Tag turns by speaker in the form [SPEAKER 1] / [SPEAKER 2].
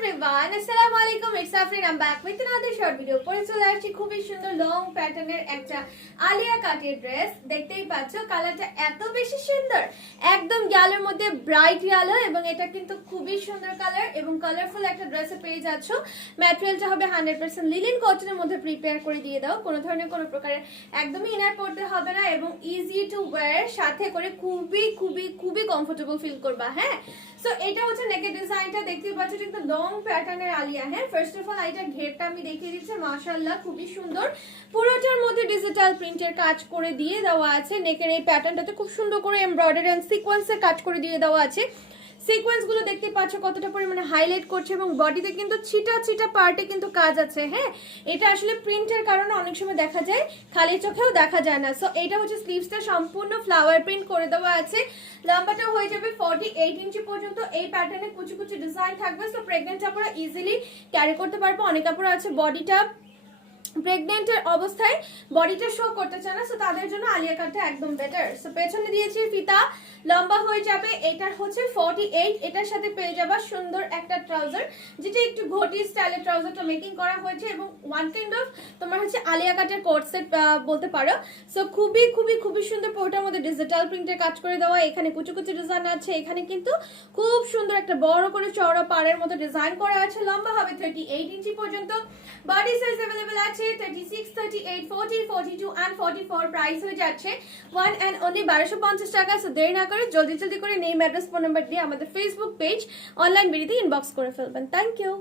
[SPEAKER 1] Everyone আসসালামু আলাইকুম it's Afreen I back with another short video পরে চলে আসছি খুবই সুন্দর লং প্যাটার্নের একটা আলিয়া কাটের ড্রেস দেখতেই পাচ্ছ কালারটা এত বেশি সুন্দর। একদম ইয়ালোর মধ্যে ব্রাইট ইয়ালো এবং এটা কিন্তু খুবই সুন্দর কালার এবং কালারফুল একটা ড্রেসে পেয়ে যাচ্ছ। ম্যাটেরিয়ালটা হবে হান্ড্রেড পার্সেন্ট লিলিন কটনের মধ্যে প্রিপেয়ার করে দিয়ে দাও। কোনো ধরনের কোনো প্রকারের একদমই ইনার পড়তে হবে না এবং ইজি টু ওয়্যার সাথে করে খুবই খুবই খুবই কমফোর্টেবল ফিল করবা হ্যাঁ? সো এটা হচ্ছে নেকের ডিজাইনটা দেখতে পাচ্ছ কিন্তু লং প্যাটার্নের আলিয়া হ্যাঁ? ফার্স্ট অফ অল এইটা ঘেরটা আমি দেখিয়ে দিচ্ছি, মাশাআল্লাহ, খুবই সুন্দর। পুরোটার মধ্যে ডিজিটাল প্রিন্টের কাজ করে দিয়ে দেওয়া আছে। নেকের এই প্যাটার্নটাতে খুব সুন্দর করে এমব্রয়ডারি অ্যান্ড সিকোয়েন্সের কাজ করে দিয়ে দেওয়া আছে। সিকোয়েন্সগুলো দেখতে পাচ্ছ কতটা পরিমাণে হাইলাইট করছে এবং বডিতে কিন্তু ছিটা ছিটা পার্টে কিন্তু কাজ আছে হ্যাঁ? এটা আসলে প্রিন্টের কারণে অনেক সময় দেখা যায়, খালি চোখেও দেখা যায় না। সো এটা হচ্ছে স্লিভসটা সম্পূর্ণ ফ্লাওয়ার প্রিন্ট করে দেওয়া আছে। লম্বাটা হয়ে যাবে ফর্টি এইট ইঞ্চি পর্যন্ত। এই প্যাটার্নে কুচি কুচি ডিজাইন থাকবে। সো প্রেগনেন্ট আপনারা ইজিলি ক্যারি করতে পারব। অনেক আপনারা আছে বডিটা প্রেগনেন্টের অবস্থায় বডিটা শো করতে চায় না সো তাদের জন্য আলিয়া কাটটা একদম বেটার সো পেছনে দিয়েছি ফিতা, লম্বা হয়ে যাবে, এটার হচ্ছে ফর্টি এইট এটার সাথে পেয়ে যাবা সুন্দর একটা ট্রাউজার যেটা একটু ঘটি স্টাইলের ট্রাউজারটা মেকিং করা হয়েছে এবং ওয়ান কাইন্ড অফ তোমার হচ্ছে আলিয়া কাটের কোট সেট বলতে পারো। সো খুবই খুবই খুবই সুন্দর পোটার মধ্যে ডিজিটাল প্রিন্টের কাজ করে দেওয়া, এখানে কুচি কুচি ডিজাইন আছে, এখানে কিন্তু খুব সুন্দর একটা বড় করে চওড়া পাড়ের মতো ডিজাইন করা আছে, লম্বা হবে থার্টি এইট ইঞ্চি পর্যন্ত। বডি সাইজ অ্যাভেলেবেল আছে thirty six thirty eight forty forty two and forty four price হয়ে যাচ্ছে। ওয়ান অ্যান্ড অনলি বারোশো পঞ্চাশ টাকা সো দেরি না করে জলদি জলদি করে নেম অ্যাড্রেস ফোন নাম্বার দিয়ে আমাদের ফেসবুক পেজ অনলাইন বিড়িতে ইনবক্স করে ফেলবেন। Thank you